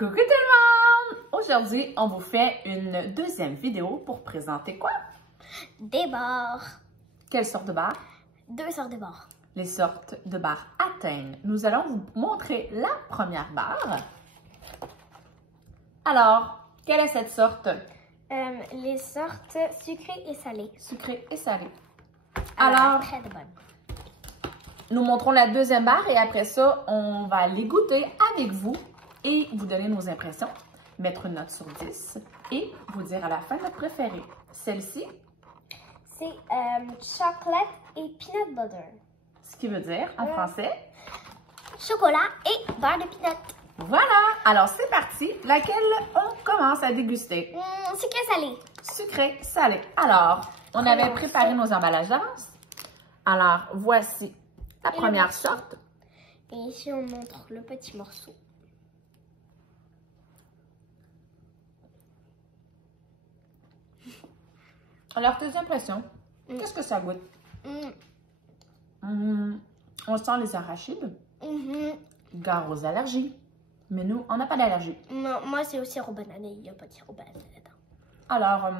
Coucou tout le monde! Aujourd'hui, on vous fait une deuxième vidéo pour présenter quoi? Des barres. Quelle sorte de barre? 2 sortes de barres. Les sortes de barres Attain. Nous allons vous montrer la première barre. Alors, quelle est cette sorte? Les sortes sucrées et salées. Sucrée et salée. Alors, très bonnes. nous montrons la deuxième barre et après ça, on va les goûter avec vous et vous donner nos impressions, mettre une note sur 10 et vous dire à la fin notre préférée. Celle-ci, C'est chocolate et peanut butter. ce qui veut dire en français, Chocolat et beurre de peanut. voilà! Alors c'est parti, laquelle on commence à déguster? Sucré salé. Sucré, salé. Alors, on avait préparé nos emballages d'avance. Alors, voici la première sorte. Et ici, on montre le petit morceau. Alors, tes impressions, qu'est-ce que ça goûte? On sent les arachides, gare aux allergies. Mais nous, on n'a pas d'allergie. Non, moi, c'est au sirop banane. Il n'y a pas de sirop banane dedans. Alors,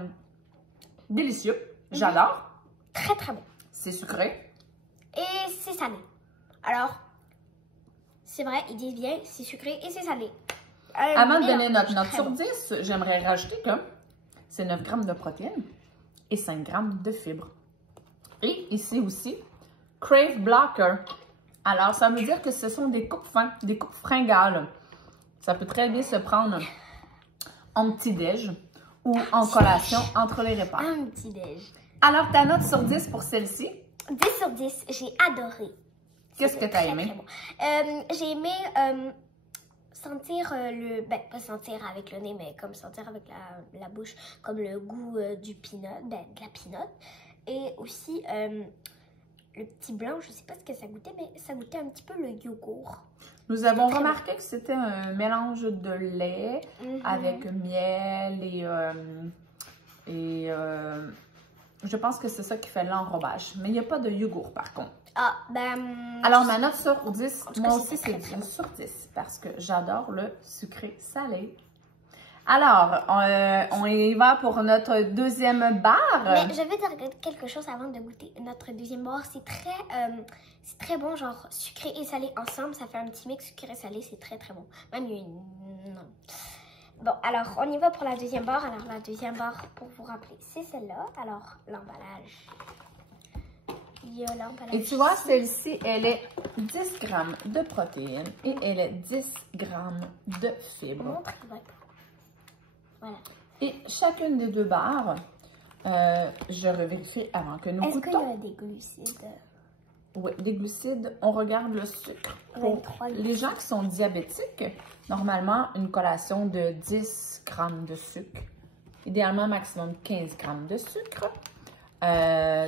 délicieux. J'adore. Très, très bon. C'est sucré. Et c'est salé. Alors, c'est vrai, ils disent bien, c'est sucré et c'est salé. Avant de donner notre note très sur bon. 10, j'aimerais rajouter que c'est 9 grammes de protéines et 5 grammes de fibres. Et ici aussi, Crave Blocker. Alors, ça veut dire que ce sont des coupes fins, des coupes fringales. Ça peut très bien se prendre en petit-déj ou en collation entre les repas. Un petit déj. Alors, ta note sur 10 pour celle-ci, 10 sur 10, j'ai adoré. qu'est-ce que tu as aimé? Très bon. J'ai aimé sentir le... Ben, pas sentir avec le nez, mais comme sentir avec la bouche, comme le goût du peanut, ben, de la peanut. Et aussi, le petit blanc, je sais pas ce que ça goûtait, mais ça goûtait un petit peu le yogourt. Nous avons remarqué que c'était un mélange de lait avec miel et je pense que c'est ça qui fait l'enrobage. Mais il n'y a pas de yogourt par contre. Ah, ben... Alors, ma note sur 10, tout cas, moi aussi, c'est 10 sur 10 parce que j'adore le sucré salé. Alors, on y va pour notre deuxième barre. Mais je vais dire quelque chose avant de goûter notre deuxième barre. C'est très bon, genre sucré et salé ensemble. Ça fait un petit mix sucré et salé, c'est très très bon. Même non. Bon, alors on y va pour la deuxième barre. Alors la deuxième barre, pour vous rappeler, c'est celle-là. Alors l'emballage. Il y a l'emballage. Et tu vois, celle-ci, elle est 10 grammes de protéines et elle est 10 grammes de fibres. Montre-moi. Voilà. Et chacune des deux barres, je revérifie avant que nous Est-ce qu'il y goûtons. a des glucides? Oui, des glucides, on regarde le sucre. Pour 23 les gens qui sont diabétiques, normalement, une collation de 10 grammes de sucre. Idéalement, maximum 15 grammes de sucre.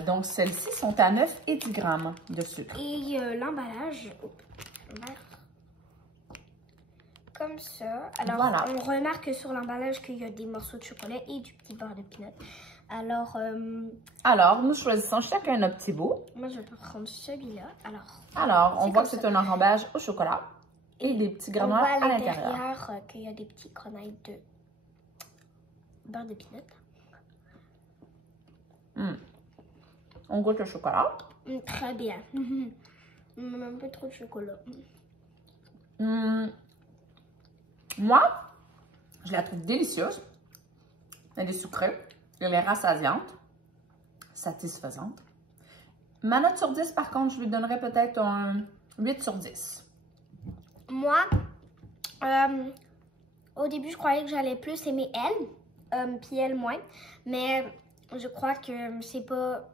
Donc, celles-ci sont à 9 et 10 grammes de sucre. Et l'emballage vert. Comme ça. Alors, Voilà. on remarque sur l'emballage qu'il y a des morceaux de chocolat et du petit beurre de peanut. Alors, nous choisissons chacun notre petit bout. Moi, je vais prendre celui-là. Alors, on voit que comme c'est ça. un enrobage au chocolat et des petits On granules voit à à l'intérieur. l'intérieur qu'il y a des petits grenailles de beurre de peanut. On goûte le chocolat. Très bien. Un peu trop de chocolat. Moi, je la trouve délicieuse. Elle est sucrée, elle est rassasiante, satisfaisante. Ma note sur 10, par contre, je lui donnerais peut-être un 8 sur 10. Moi, au début, je croyais que j'allais plus aimer elle, puis elle moins. Mais je crois que c'est pas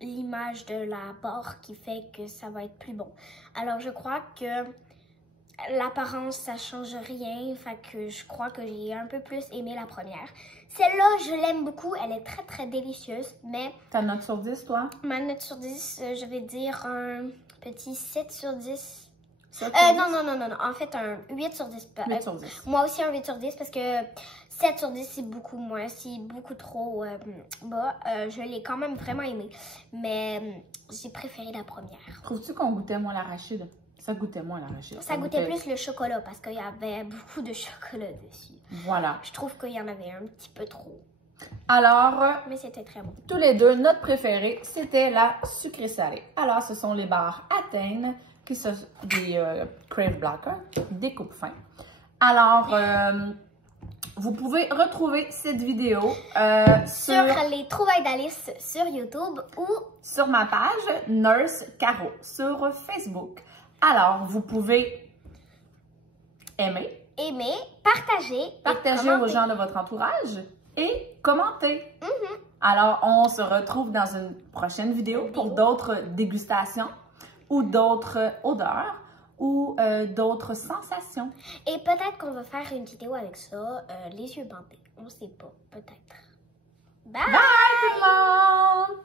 l'image de la barre qui fait que ça va être plus bon. Alors, je crois que l'apparence, ça change rien. Fait que je crois que j'ai un peu plus aimé la première. Celle-là, je l'aime beaucoup. Elle est très, très délicieuse. Mais Ta note sur 10, toi? ma note sur 10, je vais dire un petit 7 sur 10. 7 sur 10? Non. En fait, un 8 sur 10. 8 sur 10. Moi aussi, un 8 sur 10 parce que 7 sur 10, c'est beaucoup moins. C'est beaucoup trop bas. Je l'ai quand même vraiment aimé. Mais j'ai préféré la première. Trouves-tu qu'on goûtait moins l'arachide? Ça goûtait moins l'arachide. Ça goûtait plus le chocolat parce qu'il y avait beaucoup de chocolat dessus. Voilà. Je trouve qu'il y en avait un petit peu trop. Alors, Mais c'était très bon. tous les deux, notre préféré, c'était la sucrée salée. Alors, ce sont les barres Athènes, qui sont des Crave Blacker, des coupes fins. Alors, vous pouvez retrouver cette vidéo Sur les trouvailles d'Alice sur YouTube ou sur ma page Nurse Caro sur Facebook. Alors, vous pouvez aimer, partager aux gens de votre entourage et commenter. Alors, on se retrouve dans une prochaine vidéo pour d'autres dégustations ou d'autres odeurs ou d'autres sensations. Et peut-être qu'on va faire une vidéo avec ça, les yeux bandés. On sait pas, peut-être. Bye! Bye tout le monde!